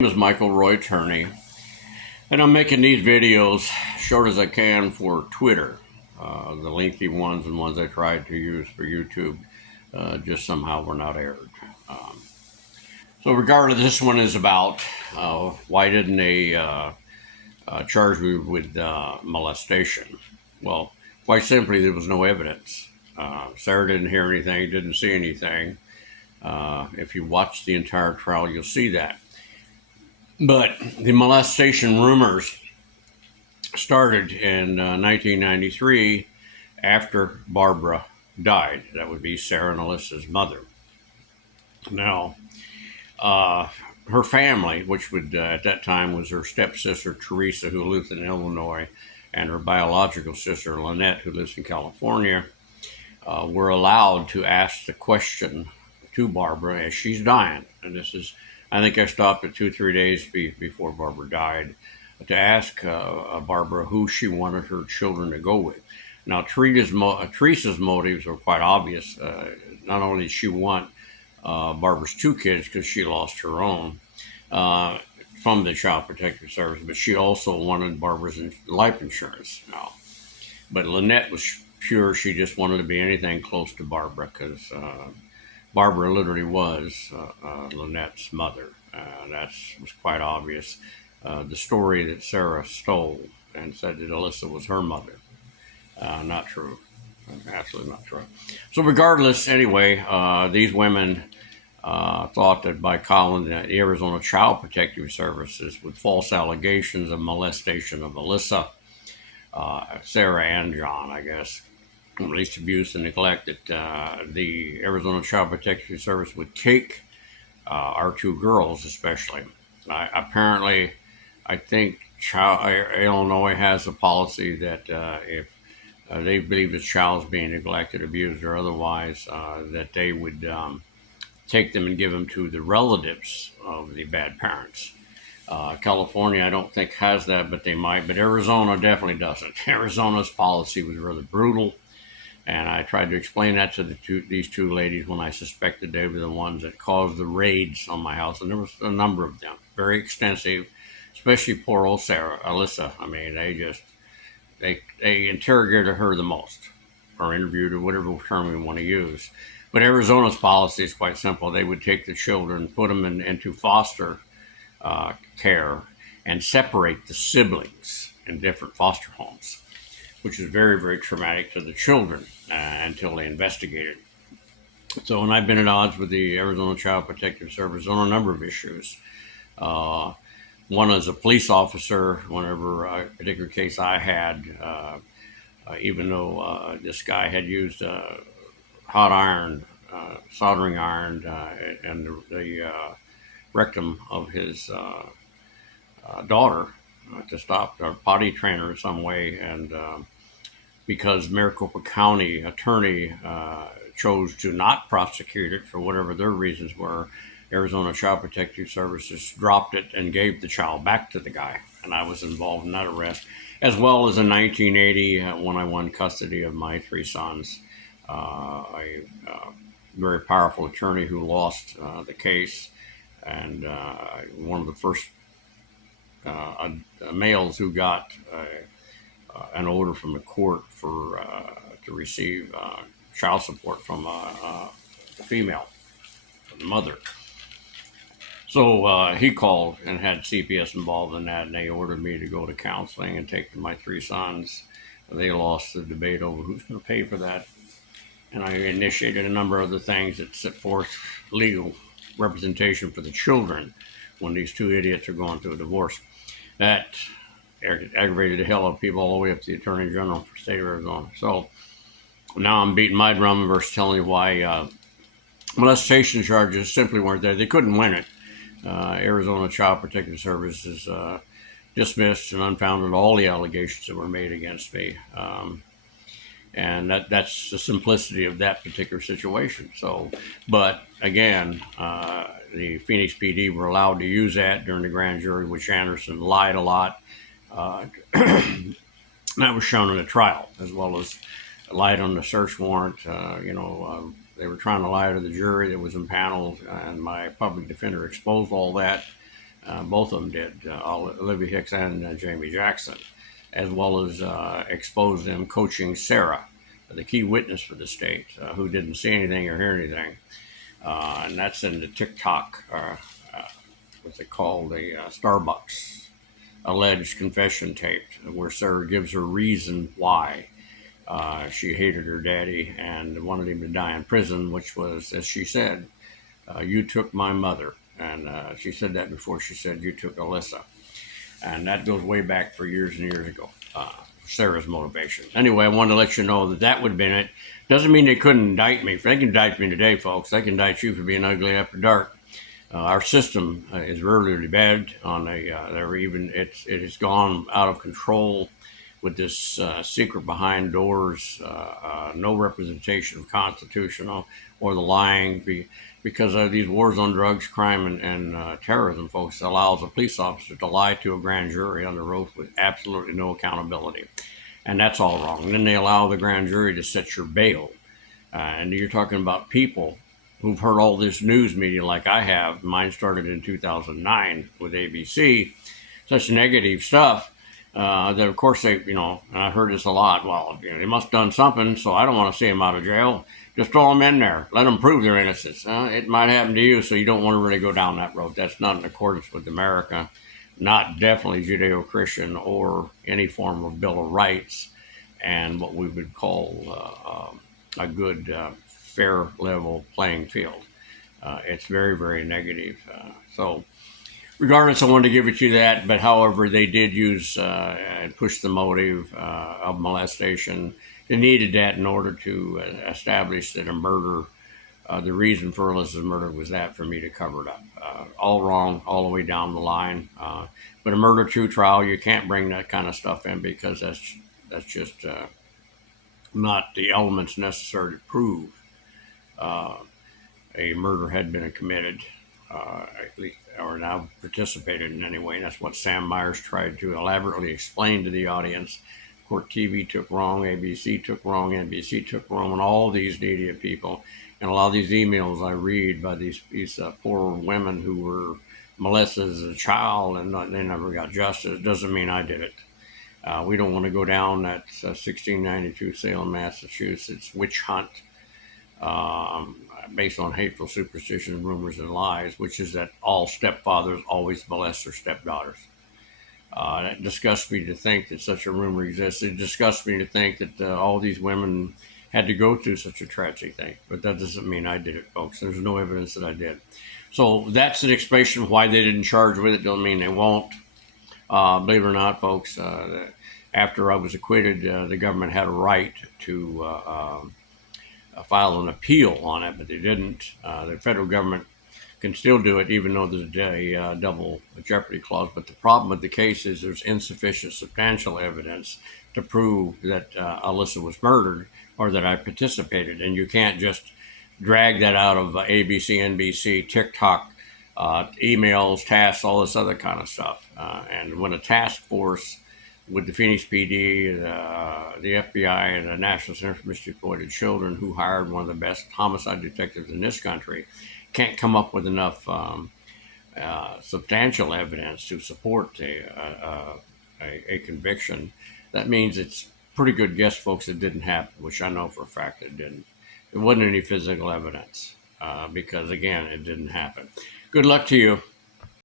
Name is Michael Roy Turney, and I'm making these videos short as I can for Twitter. The lengthy ones and ones I tried to use for YouTube just somehow were not aired. Um, so, regardless, this one is about why didn't they charge me with molestation? Well, quite simply, there was no evidence. Sarah didn't hear anything, didn't see anything. If you watch the entire trial, you'll see that. But the molestation rumors started in 1993 after Barbara died. That would be Sarah and Alyssa's mother. Now, uh, her family, which would at that time was her stepsister Teresa, who lives in Illinois, and her biological sister Lynette, who lives in California, were allowed to ask the question to Barbara as she's dying. And this is, I think I stopped at 2 3 days before Barbara died to ask Barbara who she wanted her children to go with. Now, Teresa's motives were quite obvious. Not only did she want Barbara's two kids because she lost her own uh, from the Child Protective Service, but she also wanted Barbara's life insurance. Now, but Lynette was pure. She just wanted to be anything close to Barbara because Barbara literally was Lynette's mother. That was quite obvious. The story that Sarah stole and said that Alyssa was her mother. Not true. Absolutely not true. So, regardless, anyway, these women thought that by calling the Arizona Child Protective Services with false allegations of molestation of Alyssa, Sarah and John, I guess, at least abuse and neglect, that the Arizona Child Protective Service would take our two girls, especially. Apparently, I think Illinois has a policy that if they believe the child's being neglected, abused, or otherwise, that they would take them and give them to the relatives of the bad parents. California, I don't think has that, but they might. But Arizona definitely doesn't. Arizona's policy was rather brutal, and I tried to explain that to these two ladies when I suspected they were the ones that caused the raids on my house, and there was a number of them, very extensive. Especially poor old Sarah, Alyssa. I mean, they interrogated her the most, or interviewed her, whatever term we want to use. But Arizona's policy is quite simple. They would take the children, put them into foster care, and separate the siblings in different foster homes, which is very, very traumatic to the children until they investigated. So, and I've been at odds with the Arizona Child Protective Service on a number of issues. Uh, One as a police officer, whenever a particular case I had, even though this guy had used hot iron, soldering iron, and the rectum of his daughter to stop or potty train her in some way, and because Maricopa County attorney chose to not prosecute it for whatever their reasons were, Arizona Child Protective Services dropped it and gave the child back to the guy. And I was involved in that arrest, as well as in 1980 when I won custody of my three sons. A very powerful attorney who lost the case, and one of the first males who got an order from the court for to receive child support from the female, from the mother. So he called and had CPS involved in that, and they ordered me to go to counseling and take my three sons. They lost the debate over who's going to pay for that, and I initiated a number of other things that set forth legal representation for the children when these two idiots are going through a divorce. That aggravated the hell out of people all the way up to the Attorney General for the state of Arizona. So now I'm beating my drum versus telling you why molestation charges simply weren't there. They couldn't win it. Arizona Child Protective Services dismissed and unfounded all the allegations that were made against me. And that's the simplicity of that particular situation. So, but again, the Phoenix PD were allowed to use that during the grand jury, which Anderson lied a lot. That was shown in the trial, as well as lied on the search warrant. They were trying to lie to the jury that was impaneled, and my public defender exposed all that. Both of them did, Olivia Hicks and Jamie Jackson, as well as expose them coaching Sarah, the key witness for the state, who didn't see anything or hear anything. And that's in the TikTok, what's it called, the Starbucks alleged confession tape, where Sarah gives her reason why she hated her daddy and wanted him to die in prison, which was, as she said, you took my mother. And she said that before she said, you took Alyssa. And that goes way back for years and years ago. Sarah's motivation. Anyway, I wanted to let you know that that would have been it. Doesn't mean they couldn't indict me. If they can indict me today, folks, they can indict you for being ugly after dark. Our system is really bad. It has gone out of control with this secret behind doors, no representation of constitutional or the lying, because of these wars on drugs, crime, and terrorism, folks, allows a police officer to lie to a grand jury under oath with absolutely no accountability. And that's all wrong. And then they allow the grand jury to set your bail. And you're talking about people who've heard all this news media like I have. Mine started in 2009 with ABC, such negative stuff. That of course and I heard this a lot. Well, they must have done something, so I don't want to see them out of jail. Just throw them in there. Let them prove their innocence. It might happen to you, so you don't want to really go down that road. That's not in accordance with America, not definitely Judeo-Christian or any form of Bill of Rights, and what we would call a good, fair, level playing field. It's very, very negative. So regardless, I wanted to give it to you that, but however, they did use and push the motive of molestation. They needed that in order to establish that a murder, the reason for Alyssa's murder was that for me to cover it up. All wrong, all the way down the line. But a murder true trial, you can't bring that kind of stuff in because that's just not the elements necessary to prove a murder had been committed. At least, or now participated in any way. And that's what Sam Myers tried to elaborately explain to the audience. Court TV took wrong, ABC took wrong, NBC took wrong, and all these media people. And a lot of these emails I read by these poor women who were molested as a child and they never got justice doesn't mean I did it. We don't want to go down that 1692 Salem, Massachusetts witch hunt. Based on hateful superstition, rumors, and lies, which is that all stepfathers always molest their stepdaughters. That disgusts me to think that such a rumor exists. It disgusts me to think that all these women had to go through such a tragic thing. But that doesn't mean I did it, folks. There's no evidence that I did. So that's an explanation of why they didn't charge with it. Don't mean they won't. Believe it or not, folks, after I was acquitted, the government had a right to file an appeal on it, but they didn't. The federal government can still do it, even though there's a double jeopardy clause. But the problem with the case is there's insufficient substantial evidence to prove that Alyssa was murdered or that I participated. And you can't just drag that out of ABC, NBC, TikTok, emails, tasks, all this other kind of stuff. And when a task force with the Phoenix PD, the FBI, and the National Center for Missing and Exploited Children, who hired one of the best homicide detectives in this country, can't come up with enough substantial evidence to support a conviction, that means it's pretty good guess, folks, it didn't happen, which I know for a fact it didn't. There wasn't any physical evidence because, again, it didn't happen. Good luck to you.